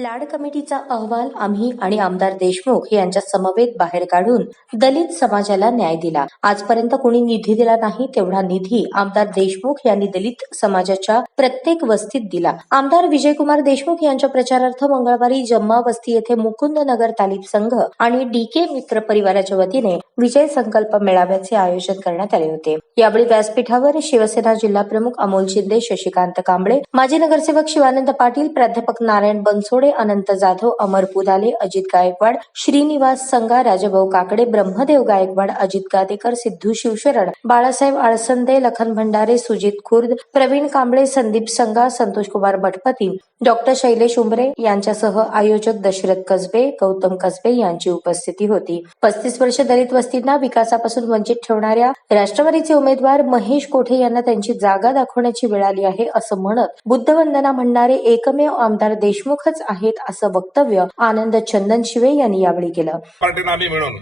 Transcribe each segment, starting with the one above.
लाड कमिटीचा अहवाल आम्ही आणि आमदार देशमुख यांच्या समवेत बाहेर काढून दलित समाजाला न्याय दिला. आजपर्यंत कोणी निधी दिला नाही तेवढा निधी आमदार देशमुख यांनी दलित समाजाच्या प्रत्येक वस्तीत दिला. आमदार विजयकुमार देशमुख यांच्या प्रचारार्थ मंगळवारी जम्मा वस्ती येथे मुकुंद नगर तालीम संघ आणि डीके मित्र परिवाराच्या वतीने विजय संकल्प मेळाव्याचे आयोजन करण्यात आले होते. यावेळी व्यासपीठावर शिवसेना जिल्हा प्रमुख अमोल शिंदे, शशिकांत कांबळे, माजी नगरसेवक शिवानंद पाटील, प्राध्यापक नारायण बनसोडे, अनंत जाधव, अमर पुदाले, अजित गायकवाड, श्रीनिवास संगा, राजाभाऊ काकडे, ब्रह्मदेव गायकवाड, अजित गादेकर, सिद्धू शिवशरण, बाळासाहेब आळसंदे, लखन भंडारे, सुजित खुर्द, प्रवीण कांबळे, संदीप संगा, संतोषकुमार मठपती, डॉक्टर शैलेश उमरे यांच्यासह आयोजक दशरथ कसबे, गौतम कसबे यांची उपस्थिती होती. 35 वर्ष दलित वस्तींना विकासापासून वंचित ठेवणाऱ्या राष्ट्रवादीचे उमेदवार महेश कोठे यांना त्यांची जागा दाखवण्याची वेळ आली आहे असं म्हणत बुद्धवंदना म्हणणारे एकमेव आमदार देशमुखच आहेत असं वक्तव्य आनंद चंदनशिवे यांनी यावेळी केलं. पार्टीने आम्ही मिळून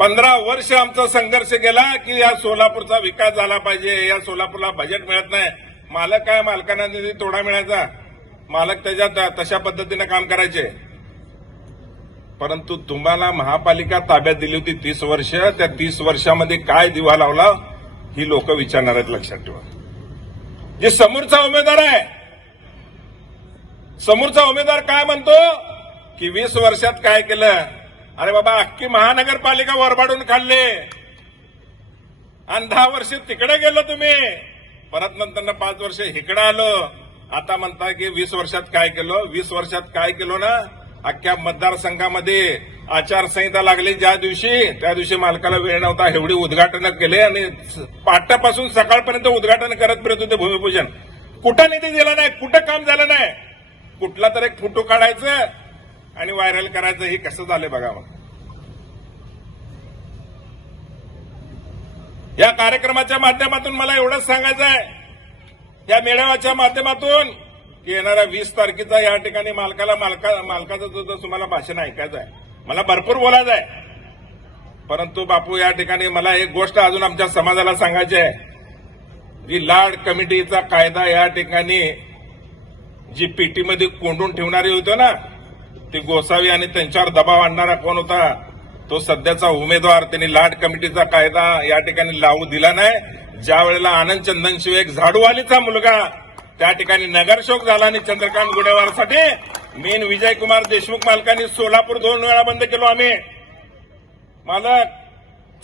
15 वर्ष आमचा संघर्ष गेला की या सोलापूरचा विकास झाला पाहिजे. या सोलापूरला बजेट मिळत नाही. मालक काय, मालकांना निधी तोडा मिळायचा, मालक त्याच्यात तशा पद्धतीने काम करायचे. परंतु तुम्हाला महापालिका ताब्यात दिली होती 30 वर्ष. त्या 30 वर्षामध्ये काय दिवा लावला ही लोक विचारणार आहेत. लक्षात ठेवा, जे समोरचा उमेदवार आहे, समोरचा उमेदवार काय म्हणतो की 20 वर्षात काय केलं. अरे बाबा, अख्खी महानगरपालिका वरबाडून खाल्ले आणि 10 वर्ष तिकडे गेलो तुम्ही. परत नंतर 5 वर्ष इकडे आलो. आता म्हणता की 20 वर्षात काय केलं. 20 वर्षात काय केलो ना, अख्ख्या मतदारसंघामध्ये आचारसंहिता लागली ज्या दिवशी, त्या दिवशी मालकाला वेळ नव्हता. एवढी उद्घाटन केले आणि पाट्यापासून सकाळपर्यंत उद्घाटन करत फिरत होते. भूमिपूजन कुठं निधी दिला नाही, कुठं काम झालं नाही. कुठला तर एक फोटो काढायचं आणि व्हायरल करायचं. हे कसं झालंय बघा. मग या कार्यक्रमाच्या माध्यमातून मला एवढंच सांगायचं आहे, या मेळाव्याच्या माध्यमातून की येणाऱ्या 20 तारखेचा या ठिकाणी मालकाचं जो तुम्हाला भाषण ऐकायचं आहे, मला भरपूर बोलायचं आहे. परंतु बापू, या ठिकाणी मला एक गोष्ट अजून आमच्या समाजाला सांगायची आहे की लाड कमिटीचा कायदा या ठिकाणी जी पेटीमध्ये कोंडून ठेवणारी होती ना, ती गोसावी आणि त्यांच्यावर दबाव आणणारा कोण होता, तो सध्याचा उमेदवार. त्यांनी लाड कमिटीचा कायदा या ठिकाणी लावू दिला नाही. ज्या वेळेला आनंद चंदनशिवे एक झाडूवालीचा मुलगा त्या ठिकाणी नगरसेवक झाला आणि चंद्रकांत गुडेवारसाठी मेन विजयकुमार देशमुख मालकांनी सोलापूर 2 वेळा बंद केलो. आम्ही मालक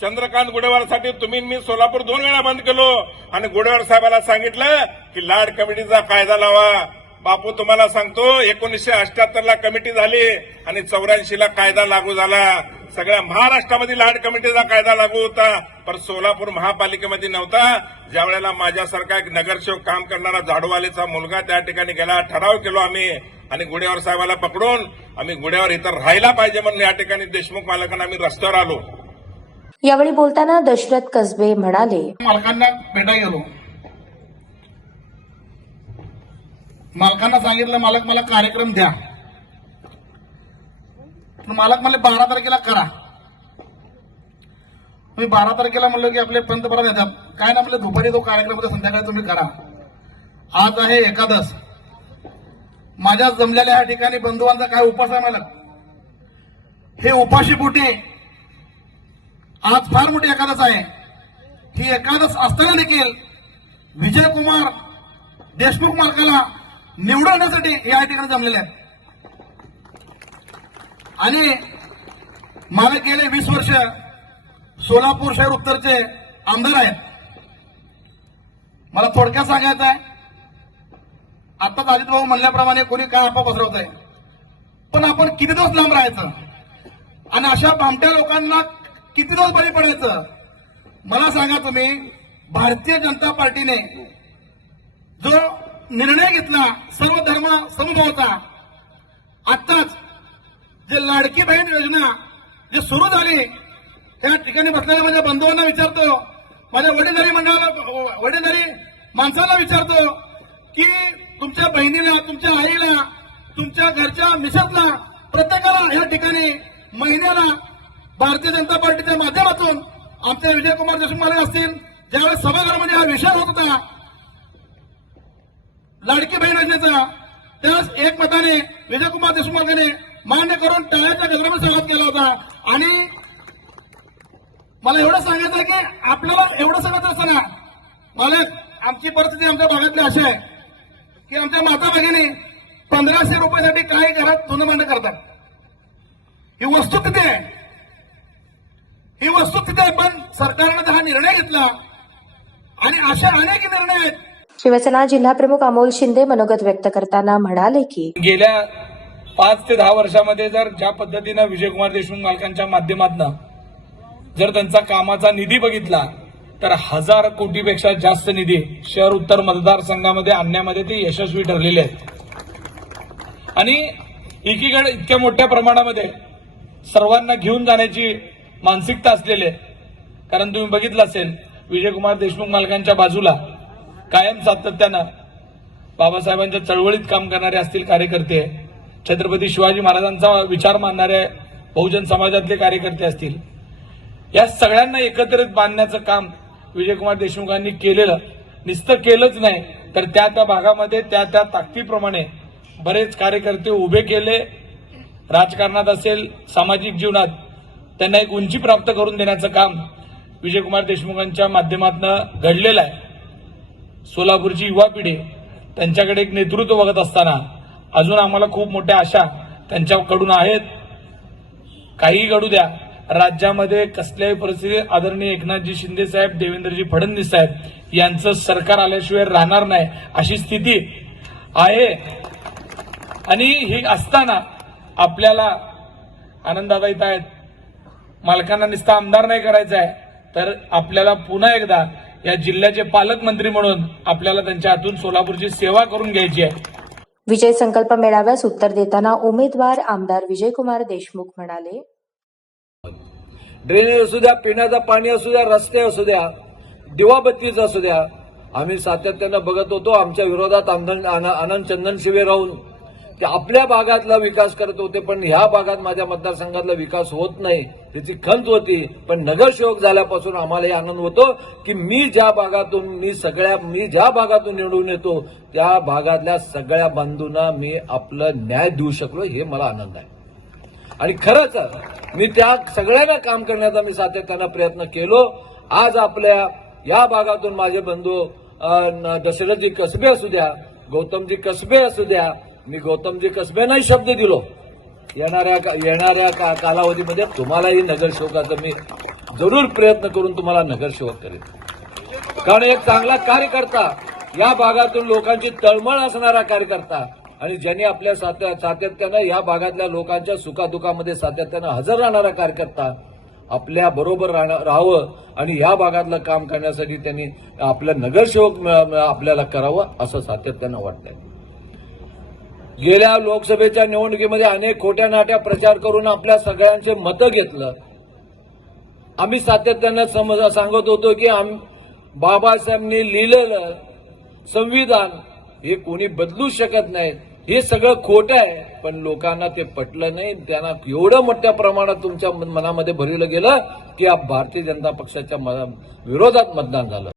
चंद्रकांत गुडेवारसाठी तुम्ही मी सोलापूर 2 वेळा बंद केलो आणि गुडेवार साहेबाला सांगितलं की लाड कमिटीचा कायदा लावा. बापू, तुम्हाला सांगतो, 1978 ला कमिटी झाली आणि 84 ला कायदा लागू झाला. सगळ्या महाराष्ट्रामध्ये लाड कमिटीचा कायदा लागू होता, पण सोलापूर महापालिकेमध्ये नव्हता. ज्या वेळेला माझ्यासारखा एक नगरसेवक काम करणारा झाडूवालीचा मुलगा त्या ठिकाणी गेला, ठराव केलो आम्ही आणि गुडेवार साहेबाला पकडून आम्ही गुडेवार इथं राहायला पाहिजे म्हणून या ठिकाणी देशमुख मालकांना आम्ही रस्त्यावर आलो. यावेळी बोलताना दशरथ कसबे म्हणाले, मालकांना भेटा गेलो. मालकांना सांगितलं, मालक मला कार्यक्रम द्या. पण मालक म्हणले 12 तारखेला करा. मी 12 तारखेला म्हणलो की आपले पंतप्रधान येतात. काय ना, आपले दुपारी तो कार्यक्रम होता, संध्याकाळी तुम्ही करा. आज आहे एकादश. माझ्या जमलेल्या या ठिकाणी बंधुवांचा काय उपास आहे मालक. हे उपाशी पोटी आज फार मोठी एकादश आहे. ही एकादश असताना देखील विजयकुमार देशमुख मालकाला निवडण्यासाठी या ठिकाणी जमलेले आहेत. आणि मला गेले 20 वर्ष सोलापूर शहर उत्तरचे आमदार आहेत. मला थोडक्यात सांगायचं आहे, आताच अजित भाऊ म्हणल्याप्रमाणे कोणी काय अफवा पसरवत आहे, पण आपण किती दिवस लांब राहायचं आणि अशा भामट्या लोकांना किती दिवस बळी पडायचं. मला सांगा तुम्ही, भारतीय जनता पार्टीने जो निर्णय घेतला सर्व धर्म समभावाचा, आत्ताच जे लाडकी बहीण योजना जे सुरू झाली, त्या ठिकाणी बसलेल्या माझ्या बंधूंना विचारतो, माझ्या वडीलधारी माणसाला विचारतो की तुमच्या बहिणीला, तुमच्या आईला, तुमच्या घरच्या मिसेसला, प्रत्येकाला या ठिकाणी महिन्याला भारतीय जनता पार्टीच्या माध्यमातून आमचे विजयकुमार देशमुख मालक असतील, ज्यावेळेस सभागृहामध्ये हा विषय होत होता लाडकी बहीण योजनेचा, त्यास एकमताने विजयकुमार देशमुख यांनी मान्य करून टाळ्याच्या गजरामध्ये स्वागत केला होता. आणि मला एवढं सांगायचं आहे की आपल्याला एवढं सांगायचं असताना मला आमची परिस्थिती आमच्या भागातली अशी आहे की आमच्या माता भगिनी 1500 रुपयासाठी काही घरात धुणं भांडं करतात. ही वस्तुस्थिती आहे, ही वस्तुस्थिती आहे. पण सरकारने हा निर्णय घेतला आणि अशा अनेक निर्णय आहेत. शिवसेना जिल्हाप्रमुख अमोल शिंदे मनोगत व्यक्त करताना म्हणाले की गेल्या 5 ते 10 वर्षामध्ये जर ज्या पद्धतीनं विजयकुमार देशमुख मालकांच्या माध्यमातून जर त्यांचा कामाचा निधी बघितला तर 1000 कोटीपेक्षा जास्त निधी शहर उत्तर मतदारसंघामध्ये आणण्यामध्ये ते यशस्वी ठरलेले आहेत. आणि एकीकडे इतक्या मोठ्या प्रमाणामध्ये सर्वांना घेऊन जाण्याची मानसिकता असलेली आहे. कारण तुम्ही बघितलं असेल विजयकुमार देशमुख मालकांच्या बाजूला कायम सातत्यानं बाबासाहेबांच्या चळवळीत काम करणारे असतील कार्यकर्ते, छत्रपती शिवाजी महाराजांचा विचार मानणारे बहुजन समाजातले कार्यकर्ते असतील, या सगळ्यांना एकत्रित बांधण्याचं काम विजयकुमार देशमुखांनी केलेलं. नुसतं केलंच नाही तर त्या त्या भागामध्ये त्या त्या ताकदीप्रमाणे बरेच कार्यकर्ते उभे केले. राजकारणात असेल, सामाजिक जीवनात त्यांना एक उंची प्राप्त करून देण्याचं काम विजयकुमार देशमुखांच्या माध्यमातून घडलेलं आहे. सोलापूरची युवा पिढी त्यांच्याकडे एक नेतृत्व बघत असताना अजून आम्हाला खूप मोठ्या आशा त्यांच्याकडून आहेत. काही घडू द्या, राज्यामध्ये कसल्याही परिस्थितीत आदरणीय एकनाथजी शिंदे साहेब, देवेंद्रजी फडणवीस साहेब यांचं सरकार आल्याशिवाय राहणार नाही अशी स्थिती आहे. आणि ही असताना आपल्याला आनंददादा इथं आहेत, मालकांना नुसता आमदार नाही करायचं आहे तर आपल्याला पुन्हा एकदा या जिल्ह्याचे पालकमंत्री म्हणून आपल्याला त्यांच्या हातून सोलापूरची सेवा करून घ्यायची आहे. विजय संकल्प मेळाव्यास उत्तर देताना उमेदवार आमदार विजयकुमार देशमुख म्हणाले, ड्रेनेज असू द्या, पिण्याचं पाणी असू द्या, रस्ते असू द्या, दिवाबत्तीचं असू द्या, आम्ही सातत्यानं बघत होतो. आमच्या विरोधात आनंद चंदन शिवे राहून ते आपल्या भागातला विकास करत होते, पण ह्या भागात माझ्या मतदारसंघातला विकास होत नाही त्याची खंत होती. पण नगरसेवक झाल्यापासून आम्हालाही आनंद होतो की मी ज्या भागातून निवडून येतो त्या भागातल्या सगळ्या बंधूंना मी आपलं न्याय देऊ शकलो, हे मला आनंद आहे. आणि खरंच मी त्या सगळ्यांना काम करण्याचा मी सातत्यानं प्रयत्न केलो. आज आपल्या या भागातून माझे बंधू दशरथजी कसबे असू द्या, गौतमजी कसबे असू द्या, मी गौतमजी कसबेंनाही शब्द दिलो येणाऱ्या कालावधीमध्ये तुम्हालाही नगरसेवकाचा मी जरूर प्रयत्न करून तुम्हाला नगरसेवक करेन. कारण एक चांगला कार्यकर्ता, या भागातून लोकांची तळमळ असणारा कार्यकर्ता आणि ज्यांनी आपल्या सातत्यानं या भागातल्या लोकांच्या सुखादुखामध्ये सातत्यानं हजर राहणारा कार्यकर्ता आपल्या बरोबर राहावं आणि या भागातलं काम करण्यासाठी त्यांनी आपलं नगरसेवक आपल्याला करावं असं सातत्यानं वाटतंय. गेल्या लोकसभेच्या निवडणुकीमध्ये अनेक खोट्या नाट्या प्रचार करून आपल्या सगळ्यांचे मतं घेतलं. आम्ही सातत्यानं सांगत होतो की बाबासाहेबांनी लिहिलेलं संविधान हे कोणी बदलू शकत नाही, हे सगळं खोटं आहे. पण लोकांना ते पटलं नाही. त्यांना एवढं मोठ्या प्रमाणात तुमच्या मनामध्ये भरवलं गेलं की भारतीय जनता पक्षाच्या विरोधात मतदान झालं.